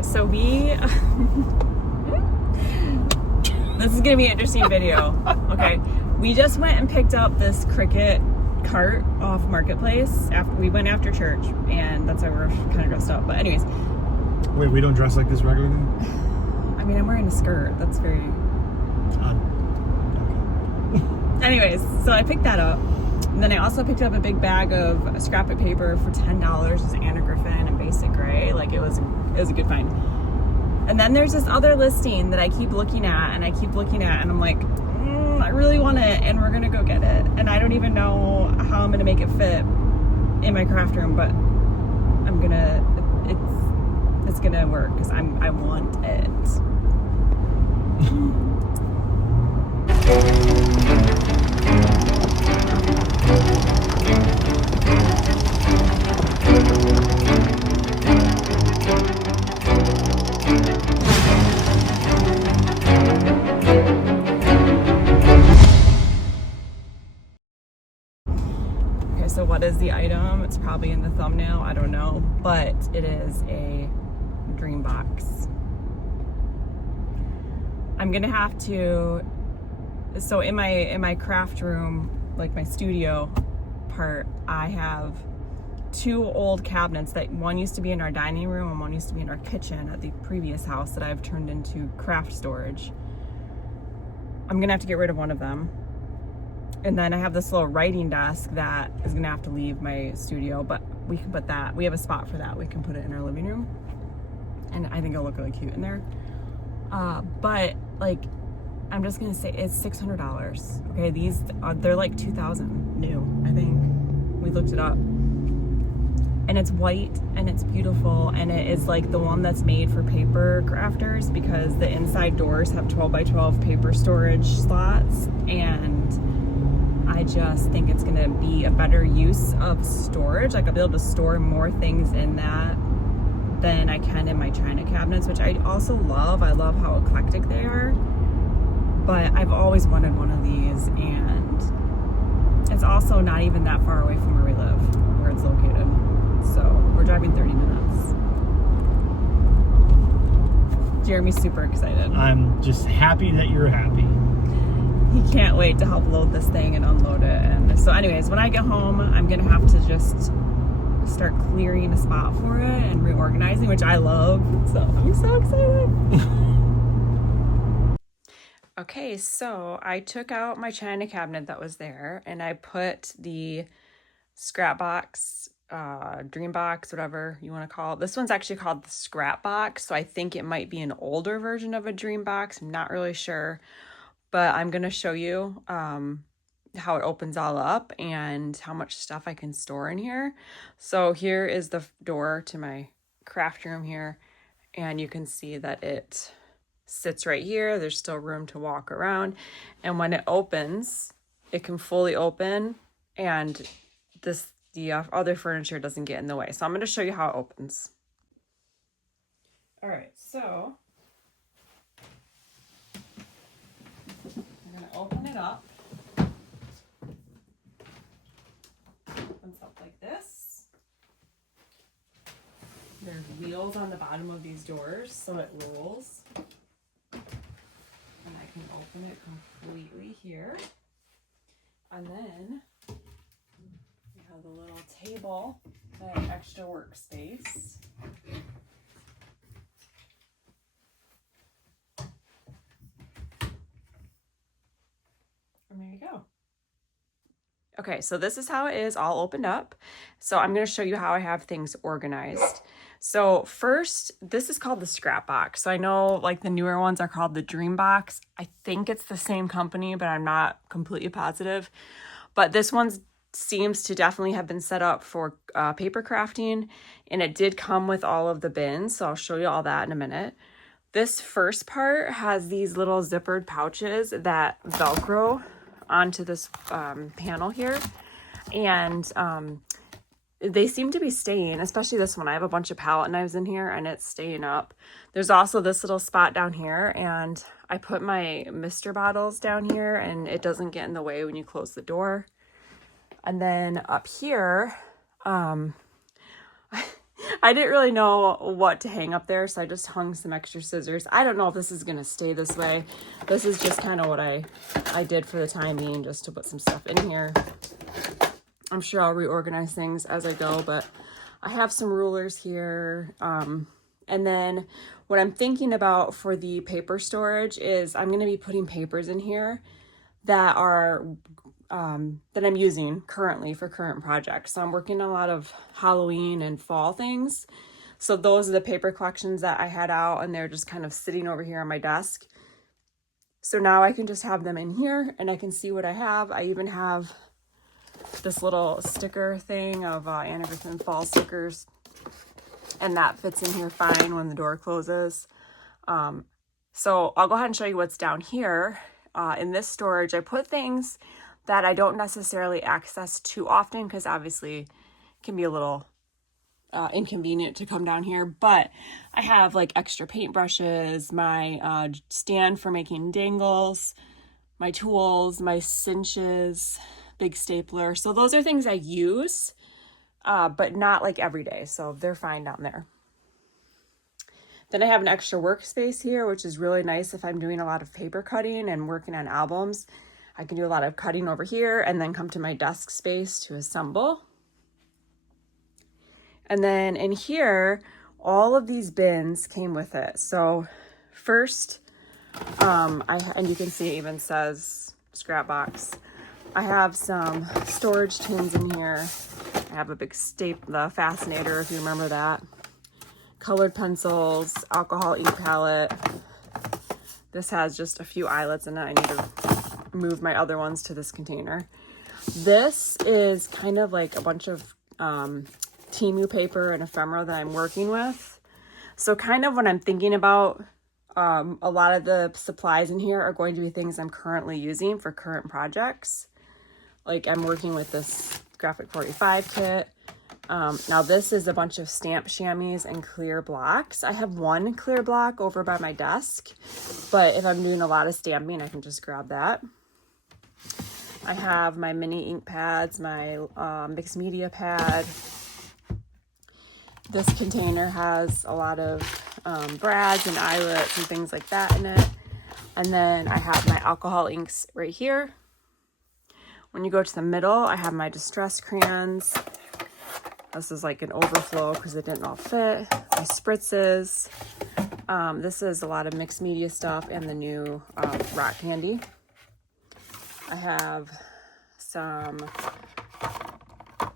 Okay, so we this is gonna be an interesting video. Okay, we just went and picked up this Cricut cart off Marketplace after we went after church, and that's why we're kind of dressed up. But anyways, wait, we don't dress like this regularly? I mean, I'm wearing a skirt. That's very okay. Anyways, so I picked that up. And then I also picked up a big bag of scrap paper for $10. It's Anna Griffin and basic gray. Like it was a good find. And then there's this other listing that I keep looking at and I'm like, I really want it, and we're gonna go get it. And I don't even know how I'm gonna make it fit in my craft room, but it's gonna work because I want it. So what is the item? It's probably in the thumbnail, I don't know, but it is a DreamBox. I'm gonna have to, so in my craft room, like my studio part, I have two old cabinets that one used to be in our dining room and one used to be in our kitchen at the previous house that I've turned into craft storage. I'm gonna have to get rid of one of them. And then I have this little writing desk that is gonna have to leave my studio, but we can put that, we have a spot for that. We can put it in our living room. And I think it'll look really cute in there. But like, I'm just gonna say it's $600. Okay, these, they're like 2,000 new, I think. We looked it up. And it's white and it's beautiful, and it is like the one that's made for paper crafters because the inside doors have 12 by 12 paper storage slots, and I just think it's gonna be a better use of storage. Like I'll be able to store more things in that than I can in my china cabinets, which I also love. I love how eclectic they are, but I've always wanted one of these, and it's also not even that far away from where we live, where it's located. So we're driving 30 minutes. Jeremy's super excited. I'm just happy that you're happy. He can't wait to help load this thing and unload it. And so anyways, when I get home, I'm gonna have to just start clearing a spot for it and reorganizing, which I love. So I'm so excited. Okay, so I took out my china cabinet that was there and I put the ScrapBox, DreamBox, whatever you want to call it. This one's actually called the ScrapBox, so I think it might be an older version of a DreamBox. I'm not really sure, but I'm going to show you how it opens all up and how much stuff I can store in here. So here is the door to my craft room here, and you can see that it sits right here. There's still room to walk around, and when it opens, it can fully open, and the other furniture doesn't get in the way. So I'm going to show you how it opens. All right, so I'm going to open it up. Opens up like this. There's wheels on the bottom of these doors, so it rolls. And I can open it completely here. And then we have the little table, that extra workspace. And there you go. Okay, so this is how it is all opened up. So I'm going to show you how I have things organized. So first, this is called the ScrapBox. So I know like the newer ones are called the DreamBox. I think it's the same company, but I'm not completely positive. But this one seems to definitely have been set up for paper crafting, and it did come with all of the bins. So I'll show you all that in a minute. This first part has these little zippered pouches that Velcro onto this panel here, and they seem to be staying, especially this one. I have a bunch of palette knives in here and it's staying up. There's also this little spot down here, and I put my Mr. bottles down here and it doesn't get in the way when you close the door. And then up here, I didn't really know what to hang up there, so I just hung some extra scissors. I don't know if this is going to stay this way. This is just kind of what I did for the time being, just to put some stuff in here. I'm sure I'll reorganize things as I go, but I have some rulers here. And then what I'm thinking about for the paper storage is I'm going to be putting papers in here that are that I'm using currently for current projects. So I'm working on a lot of Halloween and fall things. So those are the paper collections that I had out, and they're just kind of sitting over here on my desk. So now I can just have them in here and I can see what I have. I even have this little sticker thing of Anna Griffin fall stickers, and that fits in here fine when the door closes. So I'll go ahead and show you what's down here. In this storage, I put things that I don't necessarily access too often, because obviously it can be a little inconvenient to come down here, but I have like extra paintbrushes, my stand for making dangles, my tools, my cinches, big stapler. So those are things I use, but not like every day. So they're fine down there. Then I have an extra workspace here, which is really nice if I'm doing a lot of paper cutting and working on albums. I can do a lot of cutting over here and then come to my desk space to assemble. And then in here, all of these bins came with it. So first, and you can see it even says ScrapBox. I have some storage tins in here. I have a big the fascinator, if you remember that. Colored pencils, alcohol ink palette. This has just a few eyelets in it. I need to move my other ones to this container. This is kind of like a bunch of Temu paper and ephemera that I'm working with. So kind of when I'm thinking about a lot of the supplies in here are going to be things I'm currently using for current projects. Like I'm working with this Graphic 45 kit. Now this is a bunch of stamp chamois and clear blocks. I have one clear block over by my desk, but if I'm doing a lot of stamping, I can just grab that. I have my mini ink pads, my mixed media pad. This container has a lot of brads and eyelets and things like that in it. And then I have my alcohol inks right here. When you go to the middle, I have my distress crayons. This is like an overflow because it didn't all fit. My spritzes. This is a lot of mixed media stuff and the new rock candy. I have some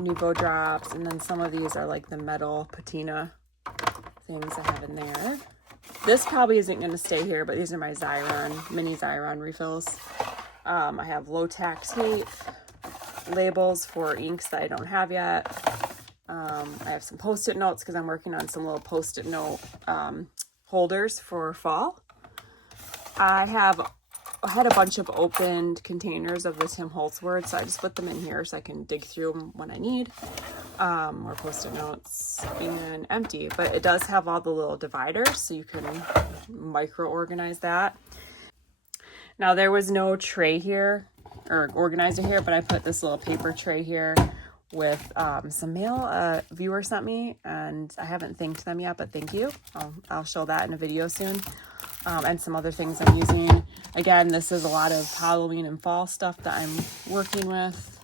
new bow drops, and then some of these are like the metal patina things I have in there. This probably isn't going to stay here, but these are my mini Xyron refills. I have low tack tape, labels for inks that I don't have yet. I have some post-it notes because I'm working on some little post-it note holders for fall. I had a bunch of opened containers of the Tim Holtz words, so I just put them in here so I can dig through them when I need. More post-it notes and empty, but it does have all the little dividers, so you can micro-organize that. Now there was no tray here, or organizer here, but I put this little paper tray here with some mail a viewer sent me, and I haven't thanked them yet, but thank you. I'll show that in a video soon. And some other things I'm using. Again, this is a lot of Halloween and fall stuff that I'm working with.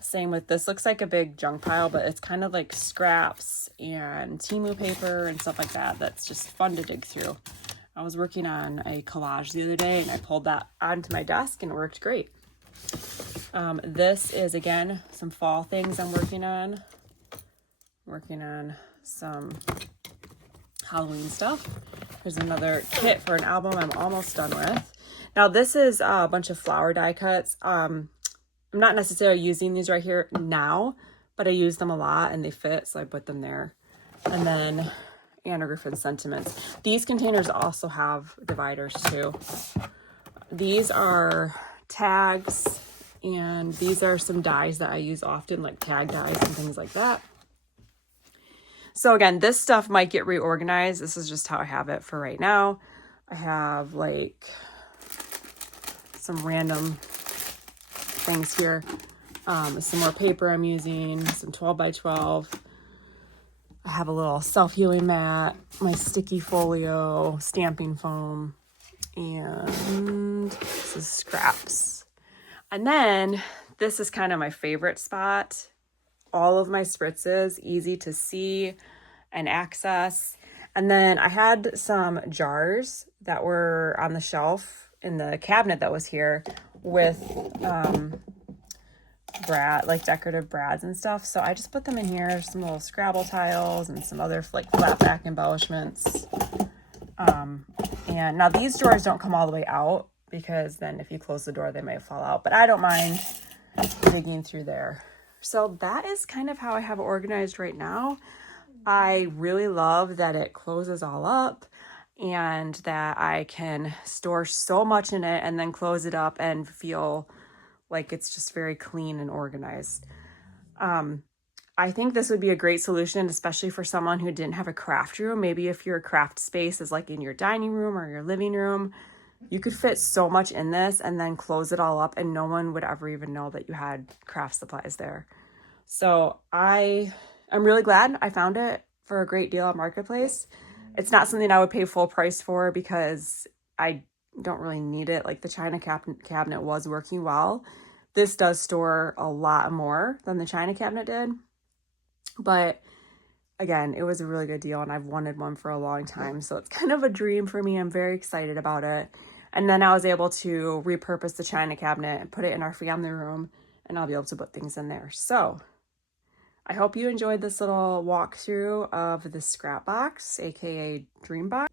Same with this. Looks like a big junk pile, but it's kind of like scraps and Temu paper and stuff like that. That's just fun to dig through. I was working on a collage the other day and I pulled that onto my desk and it worked great. This is, again, some fall things I'm working on. Working on some Halloween stuff. There's another kit for an album I'm almost done with. Now this is a bunch of flower die cuts. I'm not necessarily using these right here now, but I use them a lot and they fit, so I put them there. And then Anna Griffin sentiments. These containers also have dividers too. These are tags, and these are some dies that I use often, like tag dies and things like that. So again, this stuff might get reorganized. This is just how I have it for right now. I have like some random things here. Some more paper I'm using, some 12 by 12. I I have a little self-healing mat, my sticky folio, stamping foam, and this is scraps. And then this is kind of my favorite spot. All of my spritzes, easy to see and access. And then I had some jars that were on the shelf in the cabinet that was here with like decorative brads and stuff. So I just put them in here, some little Scrabble tiles and some other like flat back embellishments. And now these drawers don't come all the way out because then if you close the door, they may fall out, but I don't mind digging through there. So that is kind of how I have it organized right now. I really love that it closes all up and that I can store so much in it and then close it up and feel like it's just very clean and organized. I think this would be a great solution, especially for someone who didn't have a craft room. Maybe if your craft space is like in your dining room or your living room, you could fit so much in this and then close it all up and no one would ever even know that you had craft supplies there. So I'm really glad I found it for a great deal at Marketplace. It's not something I would pay full price for because I don't really need it. Like the China cabinet was working well. This does store a lot more than the China cabinet did. But again, it was a really good deal and I've wanted one for a long time. So it's kind of a dream for me. I'm very excited about it. And then I was able to repurpose the China cabinet and put it in our family room and I'll be able to put things in there. So I hope you enjoyed this little walkthrough of the ScrapBox, aka DreamBox.